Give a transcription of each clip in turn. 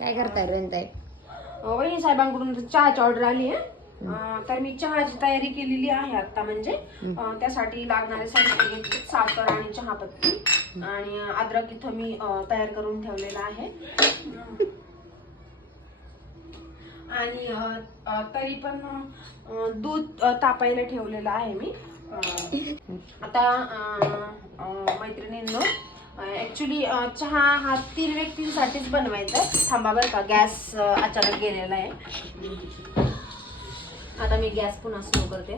काय करताय रेंताई? वहिनी साहेबांकडून चहाची ऑर्डर आली आहे. तर मी चहाची तयारी केलेली आहे आता. म्हणजे त्यासाठी लागणारे साहित्य साखर आणि चहापत्ती आणि अद्रक इथं मी तयार करून ठेवलेला आहे. आणि तरी पण दूध तापायला ठेवलेलं आहे मी. आता मैत्रिणींनो, ऍक्च्युली चहा हा 3 व्यक्तींसाठीच बनवायचा आहे. थांबा बरं का, गॅस अचानक गेलेला आहे. आता मी गॅस पुन्हा स्लो करते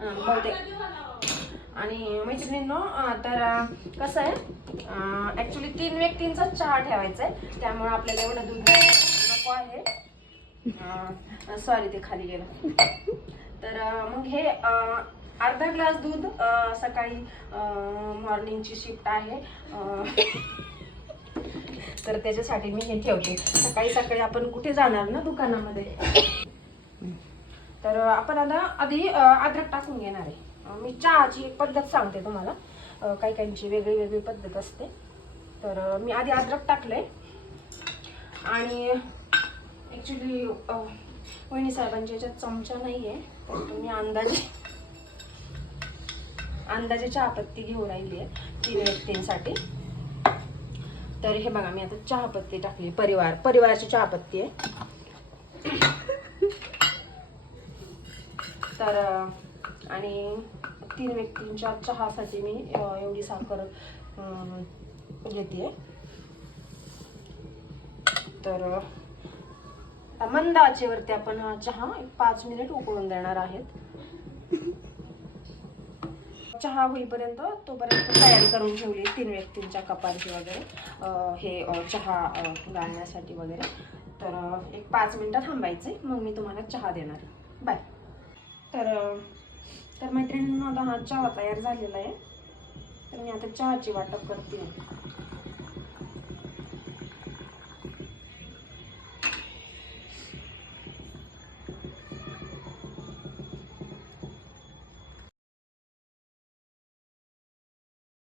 बहुतेक. आणि मैत्रिणींनो, तर कसं आहे, ऍक्च्युली 3 व्यक्तींचा चहा ठेवायचा आहे, त्यामुळे आपल्याला एवढं दूध नको आहे. सॉरी, ते खाली गेलं. तर मग हे अर्धा ग्लास दूध सकाळी मॉर्निंगची शिफ्ट आहे, तर त्याच्यासाठी मी हे ठेवते. सकाळी सकाळी आपण कुठे जाणार ना दुकानामध्ये. तर आपण आता आधी अद्रक टाकून घेणार आहे. मी चहाची पद्धत सांगते तुम्हाला, काही काहींची वेगळी वेगळी पद्धत असते. तर मी आधी अद्रक टाकलंय. आणि ऍक्च्युली वहिनी साहेबांच्या याच्यात चमचा नाहीये, तर तुम्ही अंदाजे चहापत्ती घेऊन राहिली आहे 3 व्यक्तींसाठी. तर हे बघा, मी आता चहापत्ती टाकली. परिवाराची चहापत्ती आहे. तर आणि 3 व्यक्तींच्या चहासाठी मी एवढी साखर घेते. तर मंद आचेवरती आपण हा चहा 5 मिनिट उकळून देणार आहेत. चहा होईपर्यंत तोपर्यंत तयारी करून ठेवली 3 व्यक्तींच्या कपांची वगैरे, हे चहा घालण्यासाठी वगैरे. तर एक 5 मिनिटं थांबायचे, मग मी तुम्हाला चहा देणार. बाय. तर मैत्रिणींनो, आता हा चहा तयार झालेला आहे. तर मी आता चहाची वाटप करते.